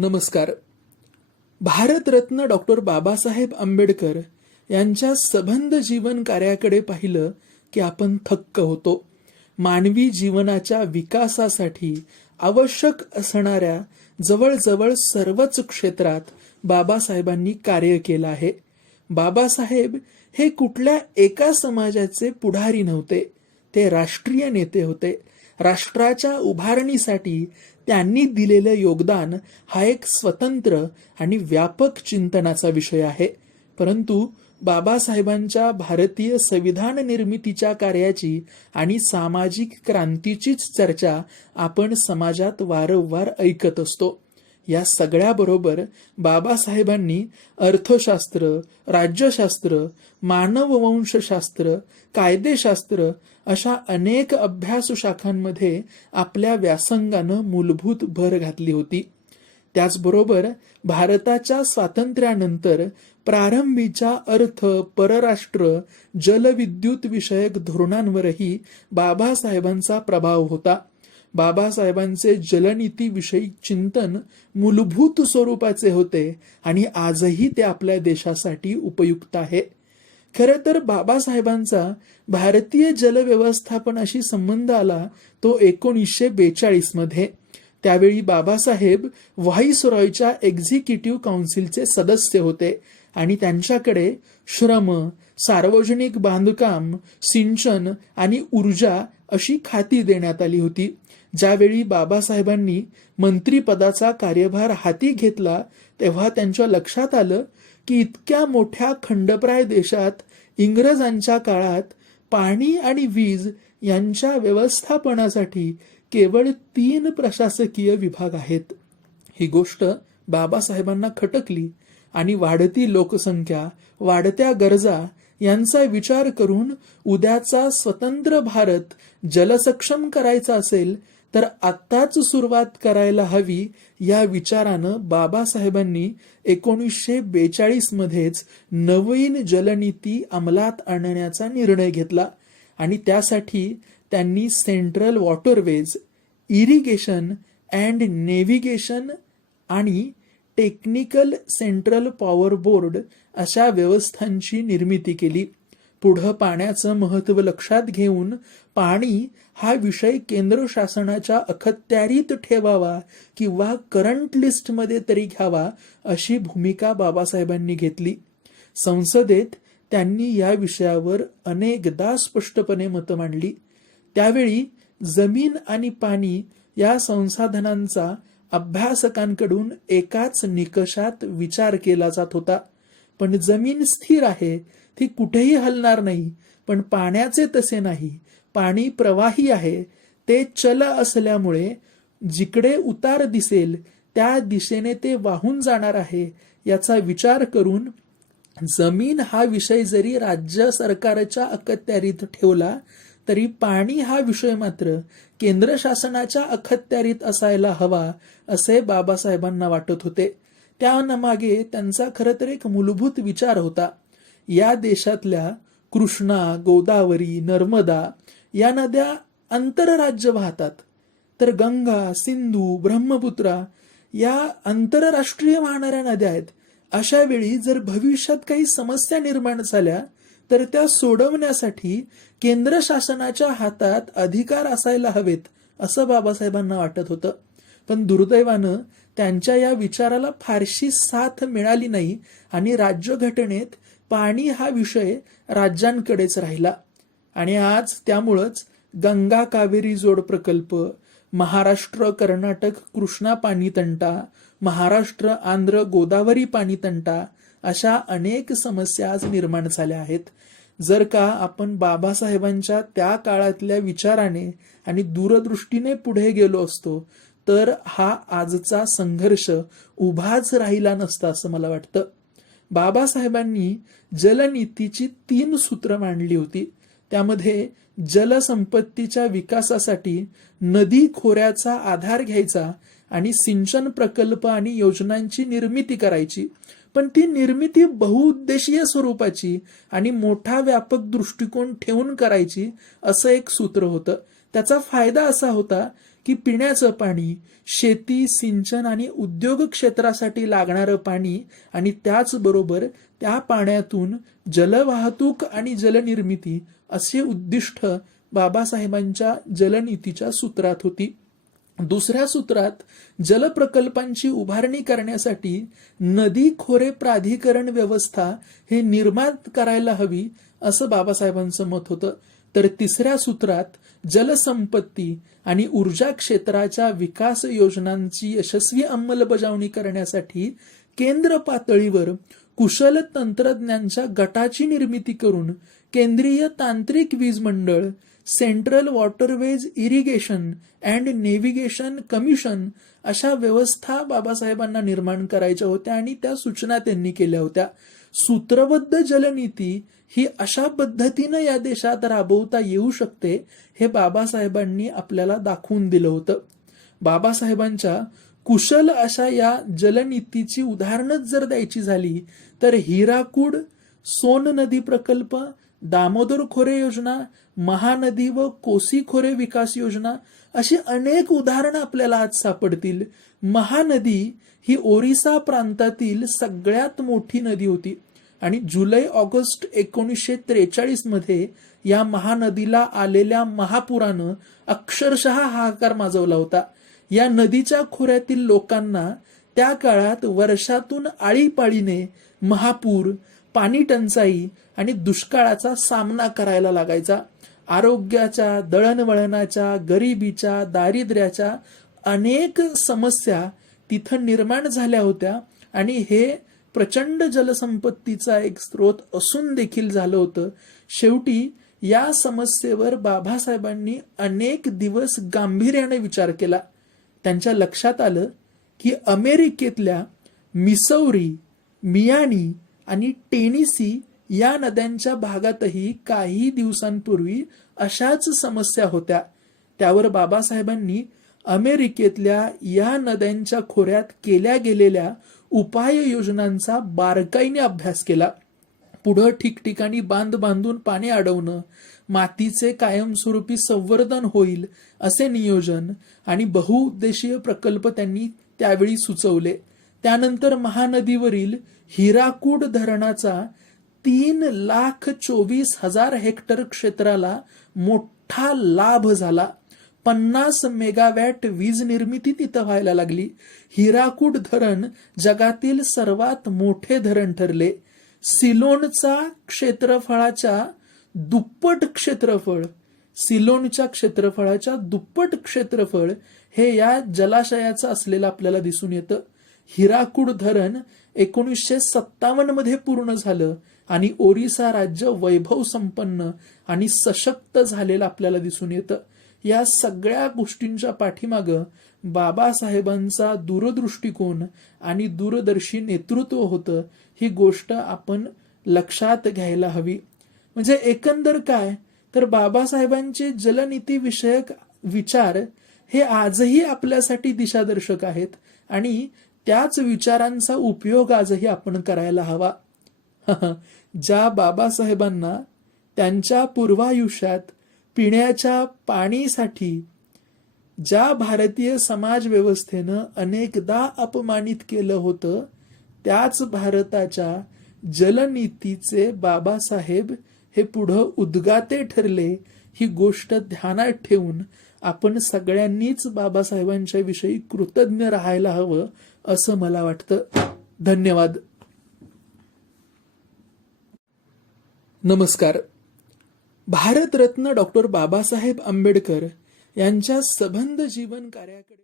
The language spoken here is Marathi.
नमस्कार. भारतरत्न डॉक्टर बाबासाहेब आंबेडकर यांच्या सबंध जीवन कार्याकडे पाहिलं की आपण थक्क होतो. मानवी जीवनाच्या विकासासाठी आवश्यक असणाऱ्या जवळजवळ सर्वच क्षेत्रात बाबासाहेबांनी कार्य केलं आहे. बाबासाहेब हे कुठल्या एका समाजाचे पुढारी नव्हते, ते राष्ट्रीय नेते होते. राष्ट्राच्या उभारणीसाठी त्यांनी दिलेलं योगदान हा एक स्वतंत्र आणि व्यापक चिंतनाचा विषय आहे. परंतु बाबासाहेबांच्या भारतीय संविधान निर्मितीच्या कार्याची आणि सामाजिक क्रांतीचीच चर्चा आपण समाजात वारंवार ऐकत असतो. या सगळ्याबरोबर बाबासाहेबांनी अर्थशास्त्र, राज्यशास्त्र, मानववंशशास्त्र, कायदेशास्त्र अशा अनेक अभ्यास शाखांमध्ये आपल्या व्यासंगानं मूलभूत भर घातली होती. त्याचबरोबर भारताच्या स्वातंत्र्यानंतर प्रारंभीच्या अर्थ, परराष्ट्र, जलविद्युत विषयक धोरणांवरही बाबासाहेबांचा प्रभाव होता. बाबासाहेबांचे जलनीतीविषयी चिंतन मूलभूत स्वरूपाचे होते आणि आजही ते आपल्या देशासाठी उपयुक्त आहे. खरं तर बाबासाहेबांचा भारतीय जलव्यवस्थापनाशी संबंध आला तो 1942 मध्ये. त्यावेळी बाबासाहेब व्हाईसरॉयच्या एक्झिक्युटिव्ह काउन्सिलचे सदस्य होते आणि त्यांच्याकडे श्रम, सार्वजनिक बांधकाम, सिंचन आणि ऊर्जा अशी खाती देण्यात आली होती. ज्यावेळी बाबासाहेबांनी मंत्रिपदाचा कार्यभार हाती घेतला तेव्हा त्यांच्या लक्षात आलं की इतक्या मोठ्या खंडप्राय देशात इंग्रजांच्या काळात पाणी आणि वीज यांच्या व्यवस्थापनासाठी केवळ 3 प्रशासकीय विभाग आहेत. ही गोष्ट बाबासाहेबांना खटकली आणि वाढती लोकसंख्या, वाढत्या गरजा यांचा विचार करून उद्याचा स्वतंत्र भारत जलसक्षम करायचा असेल तर आत्ताच सुरुवात करायला हवी या विचारानं बाबासाहेबांनी 1942 मध्येच नवीन जलनीती अंमलात आणण्याचा निर्णय घेतला आणि त्यासाठी त्यांनी central waterways, irrigation and navigation आणि टेक्निकल सेंट्रल पॉवर बोर्ड अशा व्यवस्थांची निर्मिती केली. पुढं पाण्याचं महत्त्व लक्षात घेऊन पाणी हा विषय केंद्र शासनाच्या अखत्यारीत ठेवावा किंवा करंट लिस्टमध्ये तरी घ्यावा अशी भूमिका बाबासाहेबांनी घेतली. संसदेत त्यांनी या विषयावर अनेकदा स्पष्टपणे मतं मांडली. त्यावेळी जमीन आणि पाणी या संसाधनांचा अभ्यासकांकडून एकाच निकषात विचार केला जात होता. पण जमीन स्थिर आहे, ती कुठेही हलणार नाही. पण पाण्याचे तसे नाही. पाणी प्रवाही आहे, ते चल असल्यामुळे जिकडे उतार दिसेल त्या दिशेने ते वाहून जाणार आहे. याचा विचार करून जमीन हा विषय जरी राज्य सरकारच्या अखत्यारीत ठेवला तरी पाणी हा विषय मात्र केंद्र शासनाच्या अखत्यारीत असायला हवा असे बाबासाहेबांना वाटत होते. त्यामागे त्यांचा खरं तर एक मूलभूत विचार होता. या देशातल्या कृष्णा, गोदावरी, नर्मदा या नद्या आंतरराज्य वाहतात, तर गंगा, सिंधू, ब्रह्मपुत्रा या आंतरराष्ट्रीय वाहणाऱ्या नद्या आहेत. अशा वेळी जर भविष्यात काही समस्या निर्माण झाल्या तर त्या सोडवण्यासाठी केंद्र शासनाच्या हातात अधिकार असायला हवेत असं बाबासाहेबांना वाटत होतं. पण दुर्दैवानं त्यांच्या या विचाराला फारशी साथ मिळाली नाही आणि राज्यघटनेत पाणी हा विषय राज्यांकडेच राहिला. आणि आज त्यामुळंच गंगा कावेरी जोड प्रकल्प, महाराष्ट्र कर्नाटक कृष्णा पाणी तंटा, महाराष्ट्र आंध्र गोदावरी पाणी तंटा अशा अनेक समस्या आज निर्माण झाल्या आहेत. जर का आपण बाबासाहेबांच्या त्या काळातल्या विचाराने आणि दूरदृष्टीने पुढे गेलो असतो तर हा आजचा संघर्ष उभाच राहिला नसता असं मला वाटतं. बाबासाहेबांनी जलनीतीची 3 सूत्र मांडली होती. त्यामध्ये जलसंपत्तीच्या विकासासाठी नदी खोऱ्याचा आधार घ्यायचा आणि सिंचन प्रकल्प आणि योजनांची निर्मिती करायची. पण ती निर्मिती बहुउद्देशीय स्वरूपाची आणि मोठा व्यापक दृष्टिकोन ठेवून करायची असं एक सूत्र होतं. त्याचा फायदा असा होता की पिण्याचं पाणी, शेती, सिंचन आणि उद्योग क्षेत्रासाठी लागणारं पाणी आणि त्याचबरोबर त्या पाण्यातून जलवाहतूक आणि जलनिर्मिती असे उद्दिष्ट बाबासाहेबांच्या जलनीतीच्या सूत्रात होती. दुसऱ्या सूत्रात जलप्रकल्पांची उभारणी करण्यासाठी नदी खोरे प्राधिकरण व्यवस्था हे निर्माण करायला हवी असं बाबासाहेबांचं मत होतं. तर तिसऱ्या सूत्रात जलसंपत्ती आणि ऊर्जा क्षेत्राच्या विकास योजनांची यशस्वी अंमलबजावणी करण्यासाठी केंद्र पातळीवर कुशल तंत्रज्ञांच्या गटाची निर्मिती करून केंद्रीय तांत्रिक वीज मंडळ, central waterways irrigation and navigation commission अशा व्यवस्था बाबासाहेबांना निर्माण करायच्या होत्या आणि त्या सूचना त्यांनी केल्या होत्या. सूत्रबद्ध जलनीती ही अशा पद्धतीनं या देशात राबवता येऊ शकते हे बाबासाहेबांनी आपल्याला दाखवून दिलं होतं. बाबासाहेबांच्या कुशल अशा या जलनीतीची उदाहरणच जर द्यायची झाली तर हिराकूड, सोन नदी प्रकल्प, दामोदर खोरे योजना, महानदी व कोसी खोरे विकास योजना अशी अनेक उदाहरणं आपल्याला आज सापडतील. महानदी ही ओरिसा प्रांतातील सगळ्यात मोठी नदी होती आणि जुलै-ऑगस्ट 1943 मध्ये या महानदीला आलेल्या महापुरानं अक्षरशः हाहाकार माजवला होता. या नदीच्या खोऱ्यातील लोकांना त्या काळात वर्षातून आळीपाळीने महापूर, पाणी टंचाई आणि दुष्काळाचा सामना करायला लागायचा. आरोग्याच्या, दळणवळणाच्या, गरिबीच्या, दारिद्र्याच्या अनेक समस्या तिथं निर्माण झाल्या होत्या आणि हे प्रचंड जलसंपत्तीचा एक स्रोत असून देखील झालं होतं. शेवटी या समस्येवर बाबासाहेबांनी अनेक दिवस गांभीर्याने विचार केला. त्यांच्या लक्षात आलं की अमेरिकेतल्या मिसौरी, मियामी आणि टेनिसी या नद्यांच्या भागातही काही दिवसांपूर्वी अशाच समस्या होत्या. त्यावर बाबासाहेबांनी अमेरिकेतल्या या नद्यांच्या खोऱ्यात केल्या गेलेल्या उपाययोजनांचा बारकाईने अभ्यास केला. पुढं ठिकठिकाणी बांध बांधून पाणी अडवणं, मातीचे कायमस्वरूपी संवर्धन होईल असे नियोजन आणि बहुउद्देशीय प्रकल्प त्यांनी त्यावेळी सुचवले. त्यानंतर महानदीवरील हिराकूड धरणाचा 3,24,000 हेक्टर क्षेत्राला मोठा लाभ झाला. 50 मेगावॅट वीज निर्मिती तिथं व्हायला लागली. हिराकूड धरण जगातील सर्वात मोठे धरण ठरले. सिलोनच्या क्षेत्रफळाच्या दुप्पट क्षेत्रफळ हे या जलाशयाचं असलेलं आपल्याला दिसून येतं. हिराकूड धरण 1957 मध्ये पूर्ण झालं आणि ओरिसा राज्य वैभव संपन्न आणि सशक्त झालेलं आपल्याला दिसून येतं. या सगळ्या गोष्टींच्या पाठीमागं बाबासाहेबांचा दूरदृष्टिकोन आणि दूरदर्शी नेतृत्व होतं. ही गोष्ट आपण लक्षात घ्यायला हवी. म्हणजे एकंदर काय तर बाबासाहेबांचे जलनीती विषयक विचार हे आजही आपल्यासाठी दिशादर्शक आहेत आणि त्याच विचारांचा उपयोग आजही आपण करायला हवा. ज्या बाबासाहेबांना त्यांच्या पूर्वायुष्यात पिण्याच्या पाणीसाठी ज्या भारतीय समाज व्यवस्थेनं अनेकदा अपमानित केलं होतं त्याच भारताच्या जलनीतीचे बाबासाहेब हे पुढं उद्गाते ठरले. ही गोष्ट ध्यानात ठेवून आपण सगळ्यांनीच बाबासाहेबांच्या विषयी कृतज्ञ राहायला हवं असं मला वाटतं. धन्यवाद. नमस्कार. भारतरत्न डॉक्टर बाबासाहेब आंबेडकर यांच्या सबंध जीवन कार्याकडे